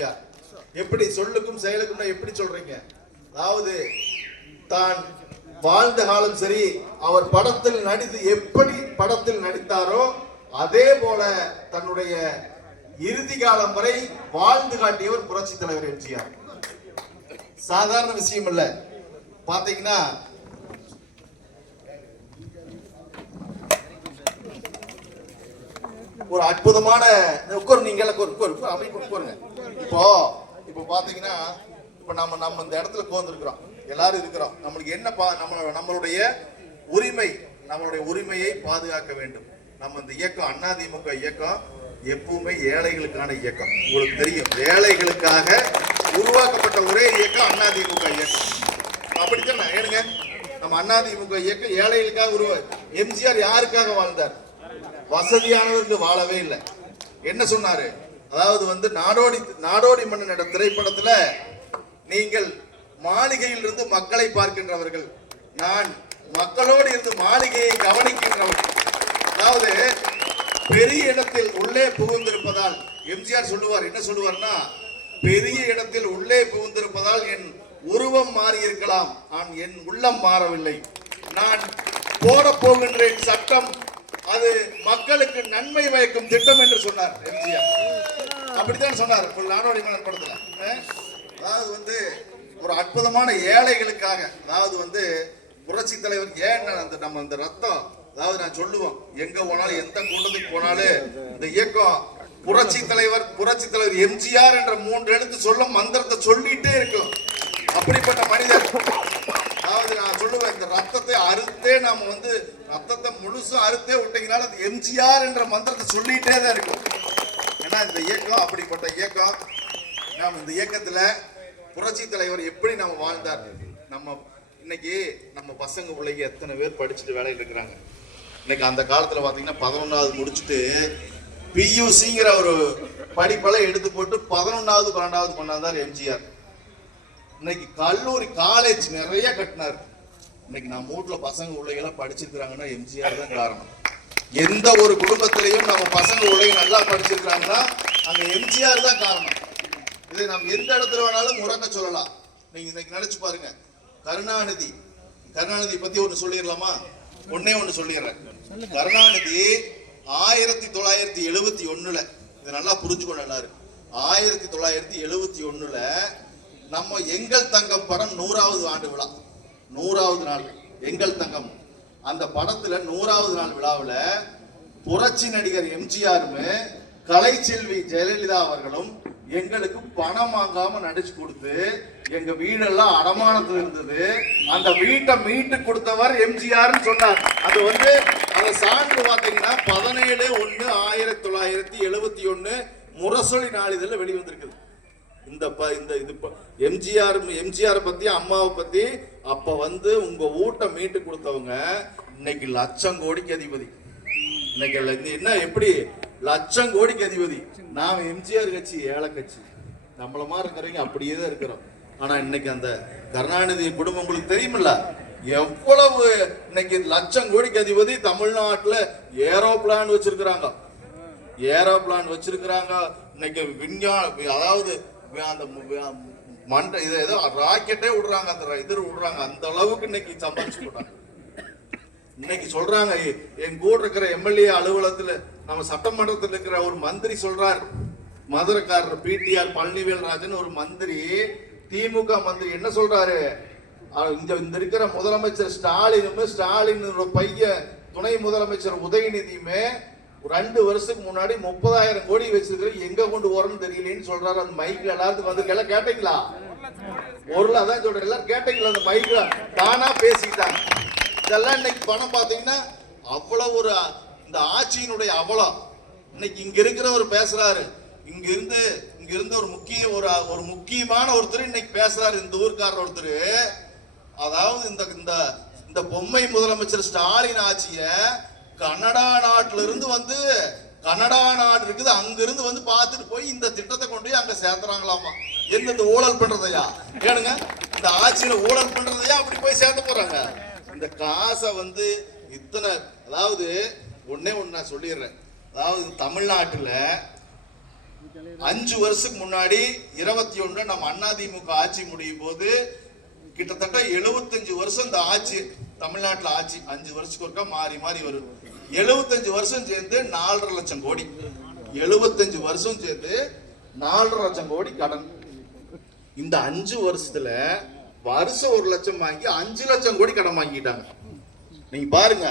எம்ஜிஆர் எப்படி சொல்லுக்கும் செயலுக்கும் எப்படி சொல்றீங்க? அதாவது தான் வாழ்ந்த காலம் சரி அவர் படத்தில் நடித்து எப்படி படத்தில் நடித்தாரோ அதே போல தன்னுடைய இறுதி காலம் வரை வாழ்ந்து காட்டியவர் புரட்சி தலைவர் எம்ஜிஆர். சாதாரண விஷயம் இல்ல. பாத்தீங்கன்னா ஒரு அற்புதமான உட்கார் நீங்க எல்லாம் உட்காரு, அமைப்பு உட்காருங்க. இப்போ இப்போ பாத்தீங்கன்னா இப்போ நம்ம நம்ம இந்த இடத்துல கோந்திருக்கிறோம் எல்லாரும் இருக்கிறோம். நம்மளுக்கு என்ன பா நம்ம நம்மளுடைய உரிமை நம்மளுடைய உரிமையை பாதுகாக்க வேண்டும். நம்ம இந்த இயக்கம் அதிமுக இயக்கம் எப்பவுமே ஏழைகளுக்கான இயக்கம். உங்களுக்கு தெரியும் ஏழைகளுக்காக உருவாக்கப்பட்ட ஒரே இயக்கம் அதிமுக இயக்கம். அப்படித்தான்? ஏனுங்க? நம்ம அதிமுக இயக்கம் ஏழைகளுக்காக உருவா எம்ஜிஆர் யாருக்காக வாழ்ந்தார்? வசதியானவருக்கு வாழவே இல்லை. என்ன சொன்னாரு? அதாவது வந்து நாடோடி நாடோடி மன்னன் என்ற திரைப்படத்துல நீங்கள் மாளிகையில் இருந்து மக்களை பார்க்கின்றவர்கள். நான் மக்களோடு இருந்து மாளிகையை கவனிக்கின்றவர்கள் அதாவது பெரிய இடத்தில் உள்ளே புகுந்திருப்பதால் எம்ஜிஆர் சொல்லுவார் என்ன சொல்லுவார்னா பெரிய இடத்தில் உள்ளே புகுந்திருப்பதால் என் உருவம் மாறி இருக்கலாம் நான் என் உள்ளம் மாறவில்லை. நான் போட போகின்றேன் சட்டம் அது மக்களுக்கு நன்மை வயக்கும் திட்டம் என்று சொன்னார் எம்ஜிஆர். அப்படித்தான் சொன்னார் நாடோடி மன்னன் படத்துல. அதாவது வந்து ஒரு அற்புதமான ஏழைகளுக்காக அதாவது வந்து புரட்சி தலைவர் ஏன் அந்த நம்ம இந்த ரத்தம் அதாவது நான் சொல்லுவோம் எங்க போனாலும் எந்த கூட்டத்துக்கு போனாலும் இந்த இயக்கம் புரட்சி தலைவர் புரட்சி தலைவர் எம்ஜிஆர் என்ற மூன்று எழுத்து சொல்ல மந்திரத்தை சொல்லிட்டே இருக்கும். அப்படிப்பட்ட மனிதர். அதாவது நான் சொல்லுவேன் இந்த ரத்தத்தை அறுத்தே நாம வந்து ரத்தத்தை முழுசும் அறுத்தே விட்டீங்கனால அது எம்ஜிஆர் என்ற மந்திரத்தை சொல்லிட்டே தான் இருக்கும். ஏன்னா இந்த இயக்கம் அப்படிப்பட்ட இயக்கம். நாம் இந்த இயக்கத்தில் புரட்சி தலைவர் எப்படி நம்ம வாழ்ந்தார்? நம்ம இன்னைக்கு நம்ம பசங்க பிள்ளைங்க எத்தனை பேர் படிச்சுட்டு வேலையில் இருக்கிறாங்க? இன்னைக்கு அந்த காலத்தில் பார்த்தீங்கன்னா பதினொன்றாவது முடிச்சுட்டு பியூசிங்கிற ஒரு படிப்பெல்லாம் எடுத்து போட்டு பதினொன்றாவது பன்னெண்டாவது கொண்டாந்தார் எம்ஜிஆர். இன்னைக்கு கல்லூரி காலேஜ் நிறைய கட்டினார். இன்னைக்கு நம்ம வீட்டில் பசங்க பிள்ளைகளாம் படிச்சிருக்கிறாங்கன்னா எம்ஜிஆர் தான் காரணம். எந்த ஒரு குடும்பத்திலையும் நம்ம பசங்க பிள்ளைங்க நல்லா படிச்சிருக்கிறாங்கன்னா அங்க எம்ஜிஆர் தான் காரணம். இதை நாம் எந்த இடத்துல வேணாலும் முறக்க சொல்லலாம். நீங்க இன்னைக்கு நினைச்சு பாருங்க. கருணாநிதி. கருணாநிதி பத்தி ஒண்ணு சொல்லிடலாமா? ஒண்ணே ஒண்ணு சொல்லிடுறேன். கருணாநிதி ஆயிரத்தி தொள்ளாயிரத்தி எழுபத்தி ஒண்ணுல இதை நல்லா புரிஞ்சுக்கணும் எல்லாரும். ஆயிரத்தி தொள்ளாயிரத்தி எழுபத்தி ஒண்ணுல நம்ம எங்கள் தங்கம் படம் நூறாவது ஆண்டு விழா. நூறாவது நாள். எங்கள் தங்கம். அந்த படத்துல நூறாவது நாள் விழாவில் புரட்சி நடிகர் எம்ஜிஆருமே கலைச்செல்வி ஜெயலலிதா அவர்களும் எங்களுக்கு பணம் வாங்காம நடிச்சு கொடுத்து எங்க வீடெல்லாம் அடமானத்துல இருந்தது. அந்த வீட்டை மீட்டு கொடுத்தவர் எம்ஜிஆர்னு சொன்னார். அது வந்து அந்த சான்று பார்த்தீங்கன்னா பதினேழு ஒன்று ஆயிரத்தி தொள்ளாயிரத்தி எழுபத்தி ஒன்று முரசொலி நாளிதழில் வெளிவந்திருக்குது. இந்த ப இந்த இது எம்ஜிஆர் எம்ஜிஆரை பத்தி அம்மாவை பத்தி அப்ப வந்து உங்க ஊட்ட மீட்டு கொடுத்தவங்க இன்னைக்கு லட்சம் கோடிக்கு அதிபதி. இன்னைக்கு என்ன எப்படி? லட்சம் கோடிக்கு அதிபதி. நாம எம்ஜிஆர் கட்சி ஏழை கட்சி. நம்மள மாதிரி இருக்கிறவங்க அப்படியே தான் இருக்கிறோம். ஆனா இன்னைக்கு அந்த கருணாநிதி குடும்பம் உங்களுக்கு தெரியுமில்ல? எவ்வளவு இன்னைக்கு லட்சம் கோடிக்கு அதிபதி தமிழ்நாட்டுல ஏரோப்ளான் வச்சிருக்கிறாங்க. ஏரோப்ளான் வச்சிருக்கிறாங்க. இன்னைக்கு விஞ்ஞான அதாவது அந்த மண்ட இது ஏதோ ராக்கெட்டே விடுறாங்க அந்த இது விடுறாங்க. அந்த அளவுக்கு இன்னைக்கு சம்பாதிச்சு போட்டாங்க. இன்னைக்கு சொல்றாங்க எ- என் கூட இருக்கிற எம்எல்ஏ அலுவலகத்துல நம்ம சட்டமன்றத்தில் இருக்கிற ஒரு மந்திரி சொல்றார். மதுரைக்காரர் பிடிஆர் பழனிவேல் ராஜன் ஒரு மந்திரி திமுக மந்திரி என்ன சொல்றாரு? இந்த இந்த இருக்கிற முதலமைச்சர் ஸ்டாலினுமே ஸ்டாலின் பையன் துணை முதலமைச்சர் உதயநிதியுமே ரெண்டு வருஷத்துக்கு முன்னாடி முப்பதாயிரம் கோடி வச்சிருக்கிற எங்க கொண்டு போறோம்னு தெரியலன்னு சொல்றாரு அந்த மைக்ல எல்லாத்துக்கும் வந்து எல்லாம் கேட்டீங்களா? ஒரு அதான் சொல்றேன். எல்லாரும் கேட்டீங்களா அந்த மைக்ல தானா பேசிக்கிட்டாங்க. இதெல்லாம் இன்னைக்கு பணம் பாத்தீங்கன்னா அவ்வளவு ஒரு இந்த ஆட்சியினுடைய அவலம் இன்னைக்கு இங்க இருக்கிறவர் பேசுறாரு. இங்க இருந்து இங்க இருந்து ஒரு முக்கிய ஒரு ஒரு முக்கியமான ஒருத்தர் இன்னைக்கு பேசுறாரு. இந்த ஊர்க்காரர் ஒருத்தர். அதாவது இந்த இந்த இந்த பொம்மை முதலமைச்சர் ஸ்டாலின் ஆட்சியை கனடா நாட்டிலிருந்து வந்து கனடா நாடு இருக்குது அங்கிருந்து வந்து பார்த்துட்டு போய் இந்த திட்டத்தை கொண்டு போய் அங்க சேர்த்துறாங்களாமா? என்ன இந்த ஊழல் பண்றதையா? கேளுங்க. இந்த ஆட்சியில ஊழல் பண்றதையா அப்படி போய் சேர்த்து போறாங்க? இந்த காசை வந்து இத்தனை அதாவது ஒன்னே ஒண்ணு நான் சொல்லிடுறேன். அதாவது தமிழ்நாட்டுல அஞ்சு வருஷத்துக்கு முன்னாடி இருபத்தி ஒண்ணு நம்ம அதிமுக ஆட்சி முடியும் போது கிட்டத்தட்ட 75 வருஷம் இந்த ஆட்சி தமிழ்நாட்டில் ஆட்சி அஞ்சு வருஷத்துக்கு ஒருக்கா மாறி மாறி வரும் 75 வருஷம் சேர்ந்து நாலரை லட்சம் கோடி. 75 வருஷம் சேர்ந்து நாலரை லட்சம் கோடி கடன். இந்த அஞ்சு வருஷத்துல வருஷம் ஒரு லட்சம் வாங்கி அஞ்சு லட்சம் கோடி கடன் வாங்கிட்டாங்க நீங்க பாருங்க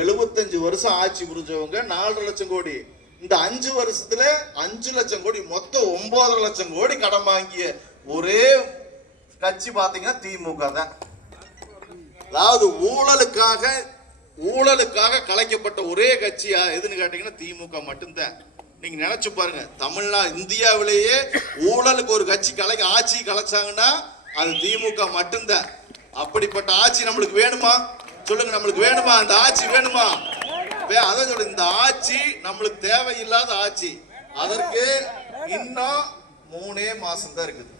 75 வருஷம் ஆட்சி புரிஞ்சவங்க நாலரை லட்சம் கோடி. இந்த அஞ்சு வருஷத்துல அஞ்சு லட்சம் கோடி மொத்தம் ஒன்பதரை லட்சம் கோடி கடன் வாங்கிய ஒரே கட்சி பாத்தீங்கன்னா திமுக தான். அதாவது ஊழலுக்காக ஊழலுக்காக கலைக்கப்பட்ட ஒரே கட்சியா எதுன்னு கேட்டீங்கன்னா திமுக மட்டும்தான். நீங்க நினைச்சு பாருங்க தமிழ்நா இந்தியாவிலேயே ஊழலுக்கு ஒரு கட்சி கலை ஆட்சி கலைச்சாங்கன்னா அது திமுக மட்டும்தான். அப்படிப்பட்ட ஆட்சி நம்மளுக்கு வேணுமா? சொல்லுங்க நம்மளுக்கு வேணுமா? அந்த ஆட்சி வேணுமா? அதான் சொல்லு இந்த ஆட்சி நம்மளுக்கு தேவையில்லாத ஆட்சி. அதற்கு இன்னும் மூணே மாசம் தான் இருக்குது.